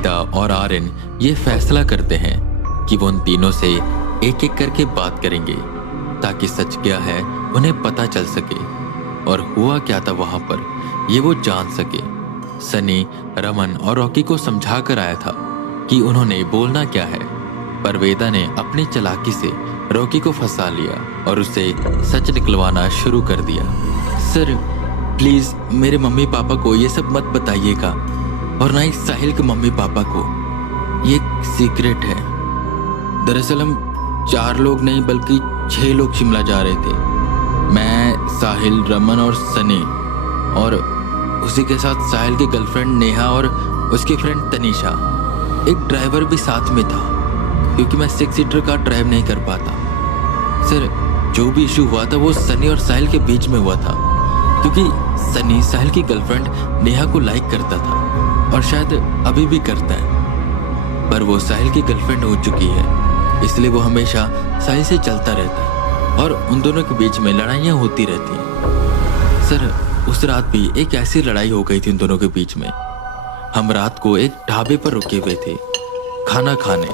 वेदा और आर्यन ये फैसला करते हैं कि वो उन तीनों से एक एक करके बात करेंगे ताकि सच क्या है उन्हें पता चल सके और हुआ क्या था वहां पर ये वो जान सके। सनी रमन और रॉकी को समझा कर आया था कि उन्होंने बोलना क्या है, पर वेदा ने अपनी चालाकी से रॉकी को फंसा लिया और उसे सच निकलवाना शुरू कर दिया। सर प्लीज मेरे मम्मी पापा को ये सब मत बताइएगा और ना ही साहिल के मम्मी पापा को, ये सीक्रेट है। दरअसल हम 4 लोग नहीं बल्कि 6 लोग शिमला जा रहे थे। मैं, साहिल, रमन और सनी और उसी के साथ साहिल की गर्लफ्रेंड नेहा और उसकी फ्रेंड तनीषा। एक ड्राइवर भी साथ में था क्योंकि मैं 6 सीटर कार ड्राइव नहीं कर पाता। सर जो भी इशू हुआ था वो सनी और साहिल के बीच में हुआ था क्योंकि सनी साहिल की गर्लफ्रेंड नेहा को लाइक करता था और शायद अभी भी करता है, पर वो साहिल की गर्लफ्रेंड हो चुकी है इसलिए वो हमेशा साहिल से चलता रहता है और उन दोनों के बीच में लड़ाइयाँ होती रहती हैं। सर उस रात भी एक ऐसी लड़ाई हो गई थी उन दोनों के बीच में। हम रात को एक ढाबे पर रुके हुए थे खाना खाने,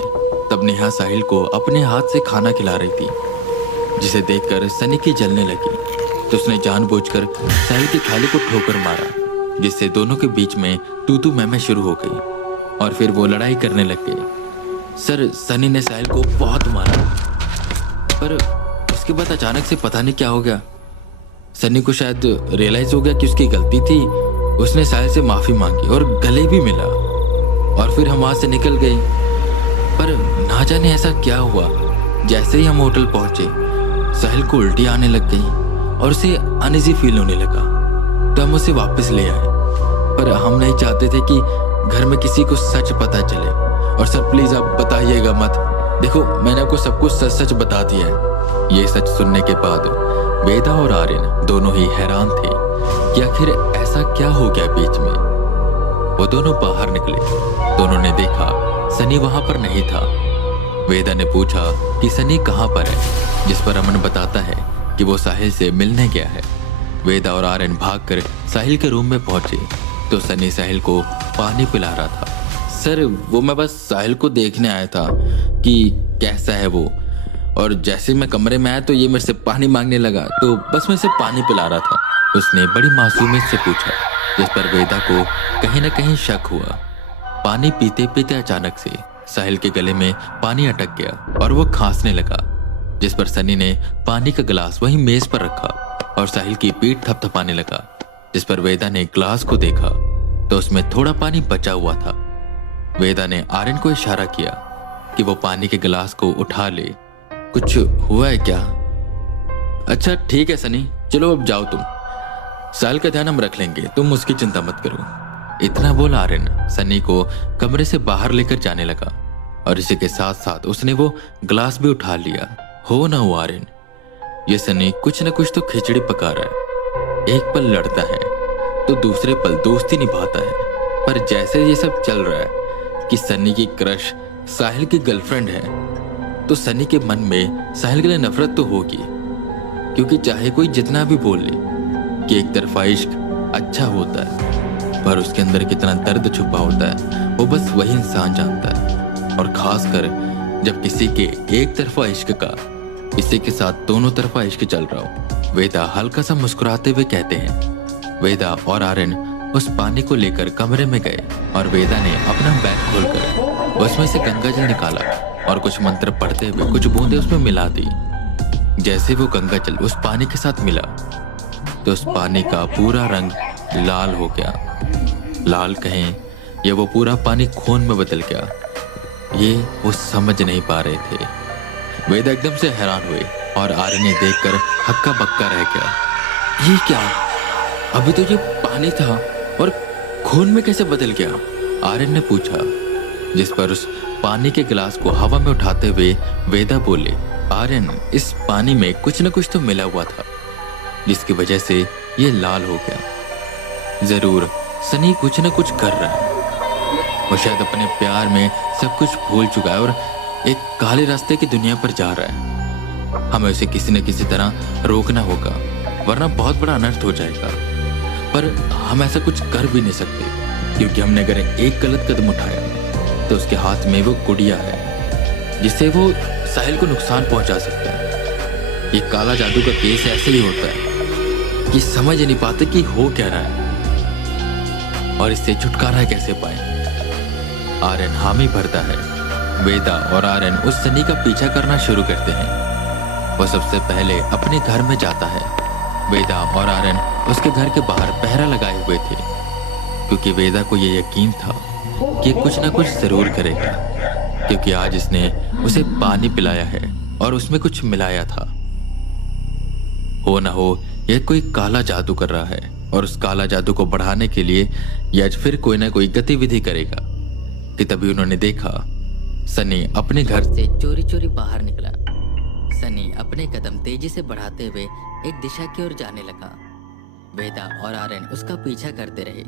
तब नेहा साहिल को अपने हाथ से खाना खिला रही थी, जिसे देखकर सनी की जलने लगी तो उसने जानबूझकर साहिल की थाली को ठोकर मारा, जिससे दोनों के बीच में तू मैं शुरू हो गई और फिर वो लड़ाई करने लग गए। सर सनी ने साहिल को बहुत मारा, पर उसके बाद अचानक से पता नहीं क्या हो गया। सनी को शायद रियलाइज हो गया कि उसकी गलती थी। उसने साहिल से माफी मांगी और गले भी मिला और फिर हम वहां से निकल गए। पर ना जाने ऐसा क्या हुआ, जैसे ही हम होटल पहुंचे साहिल को उल्टी आने लग गई और उसे अनईजी फील होने लगा, तो हम उसे वापस ले आए। पर हम नहीं चाहते थे कि घर में किसी को सच पता चले। और सर प्लीज आप बताइएगा मत। देखो मैंने आपको सब कुछ सच सच बता दिया है। ये सच सुनने के बाद वेदा और आर्यन दोनों ही हैरान थे कि आखिर ऐसा क्या हो गया बीच में। वो दोनों बाहर निकले। दोनों ने देखा सनी वहां पर नहीं था। वेदा ने पूछा कि सनी कहां पर है, जिस पर अमन बताता है कि वो साहिल से मिलने गया है। वेदा और आर्यन भागकर साहिल के रूम में पहुंचे तो सनी साहिल को पानी पिला रहा था। सर वो मैं बस साहिल को देखने आया था कि कैसा है वो, और जैसे मैं कमरे में आया तो ये मेरे से पानी मांगने लगा, तो बस मैं इसे पानी पिला रहा था। उसने बड़ी मासूमियत से पूछा, जिस पर वेदा को कहीं ना कहीं शक हुआ। पानी पीते पीते अचानक से साहिल के गले में पानी अटक गया और वो खांसने लगा, जिस पर सनी ने पानी का गिलास वहीं मेज पर रखा और साहिल की पीठ थपथपाने लगा। जिस पर वेदा ने ग्लास को देखा तो उसमें थोड़ा पानी बचा हुआ था। वेदा ने आर्यन को इशारा किया कि वो पानी के गिलास को उठा ले। कुछ हुआ है क्या? अच्छा ठीक है सनी, चलो अब जाओ तुम। साहिल का ध्यान हम रख लेंगे, तुम उसकी चिंता मत करो। इतना बोल आर्यन सनी को कमरे से बाहर लेकर जाने लगा और इसी के साथ साथ उसने वो ग्लास भी उठा लिया। हो ना हो आर्यन, ये सनी कुछ न कुछ तो खिचड़ी पका रहा है। एक पल लड़ता है तो दूसरे पल दोस्ती निभाता है। पर जैसे ये सब चल रहा है कि सनी की क्रश साहिल की गर्लफ्रेंड है, तो सनी के मन में साहिल के लिए नफरत तो होगी, क्योंकि चाहे कोई जितना भी बोल ले कि एक तरफा इश्क अच्छा होता है, पर उसके अंदर कितना दर्द छुपा होता है वो बस वही इंसान जानता है। और खासकर जब किसी के एक तरफा इश्क का किसी के साथ दोनों तरफा इश्क चल रहा हो। वेदा हल्का सा मुस्कुराते हुए कहते हैं। वेदा और आर्यन उस पानी को लेकर कमरे में गए और वेदा ने अपना बैग खोलकर उसमें से गंगा जल निकाला और कुछ मंत्र पढ़ते हुए कुछ बूंदे उसमें मिला दी। जैसे वो गंगा जल उस पानी के साथ मिला तो उस पानी का पूरा रंग लाल हो गया। लाल कहें या वो पूरा पानी खून में बदल गया, ये वो समझ नहीं पा रहे थे। वेदा एकदम से हैरान हुए और आर्यन ने देखकर हक्का बक्का रह गया। ये क्या? अभी तो ये पानी था और खून में कैसे बदल गया? आर्यन ने पूछा, जिस पर उस पानी के गिलास को हवा में उठाते हुए वेदा बोले, आर्यन इस पानी में कुछ न कुछ तो मिला हुआ था जिसकी वजह से ये लाल हो गया। जरूर सनी कुछ न कुछ कर रहा है। वो शायद अपने प्यार में सब कुछ भूल चुका है और एक काले रास्ते की दुनिया पर जा रहा है। हमें उसे किसी न किसी तरह रोकना होगा, वरना बहुत बड़ा अनर्थ हो जाएगा। पर हम ऐसा कुछ कर भी नहीं सकते, क्योंकि हमने अगर एक गलत कदम उठाया तो उसके हाथ में वो गुड़िया है जिससे वो साहिल को नुकसान पहुंचा सकता है। ये काला जादू का केस ऐसे ही होता है कि समझ नहीं पाते कि हो क्या रहा है और इससे छुटकारा कैसे पाए। आर्यन हामी भरता है। वेदा और आर्यन उस सनी का पीछा करना शुरू करते हैं। वो सबसे पहले अपने घर में जाता है। वेदा और आर्यन उसके घर के बाहर पहरा लगाए हुए थे क्योंकि वेदा को ये यकीन था कि कुछ ना कुछ जरूर करेगा, क्योंकि आज इसने उसे पानी पिलाया है और उसमें कुछ मिलाया था। हो ना हो यह कोई काला जादू कर रहा है और उस काला जादू को बढ़ाने के लिए यह आज फिर कोई ना कोई गतिविधि करेगा कि तभी उन्होंने देखा सनी अपने घर से चोरी चोरी बाहर निकला। सनी अपने कदम तेजी से बढ़ाते हुए एक दिशा की ओर जाने लगा। वेदा और आर्यन उसका पीछा करते रहे।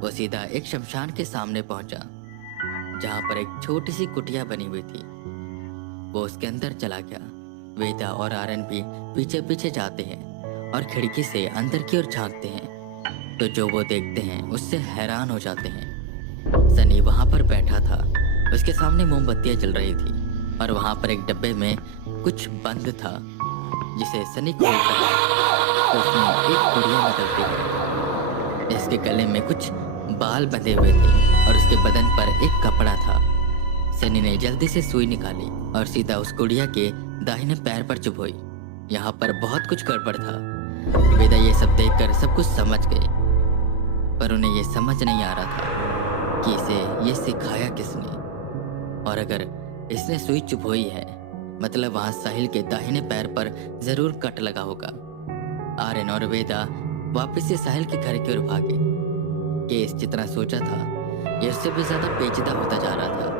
वो सीधा एक शमशान के सामने पहुंचा जहां पर एक छोटी सी कुटिया बनी हुई थी। वो उसके अंदर चला गया। वेदा और आर्यन भी पीछे पीछे जाते हैं और खिड़की से अंदर की ओर झांकते हैं तो जो वो देखते हैं उससे हैरान हो जाते हैं। सनी वहां पर बैठा था। उसके सामने मोमबत्तियां जल रही थी और वहां पर एक डब्बे में कुछ बंद था जिसे सनी खोलता है तो उसमें एक गुड़िया निकलती है। इसके गले में कुछ बाल बंधे हुए थे और उसके बदन पर एक कपड़ा था। सनी ने जल्दी से सुई निकाली और सीधा उस गुड़िया के दाहिने पैर पर चुभोई। यहाँ पर बहुत कुछ गड़बड़ था। वेदा ये सब देखकर सब कुछ समझ गए, पर उन्हें ये समझ नहीं आ रहा था कि इसे ये सिखाया किसने। और अगर इसने सुई चुभोई है मतलब वहां साहिल के दाहिने पैर पर जरूर कट लगा होगा। आर्यन और वेदा वापस से साहिल के घर की ओर भागे। केस जितना सोचा था ये उससे भी ज्यादा पेचीदा होता जा रहा था।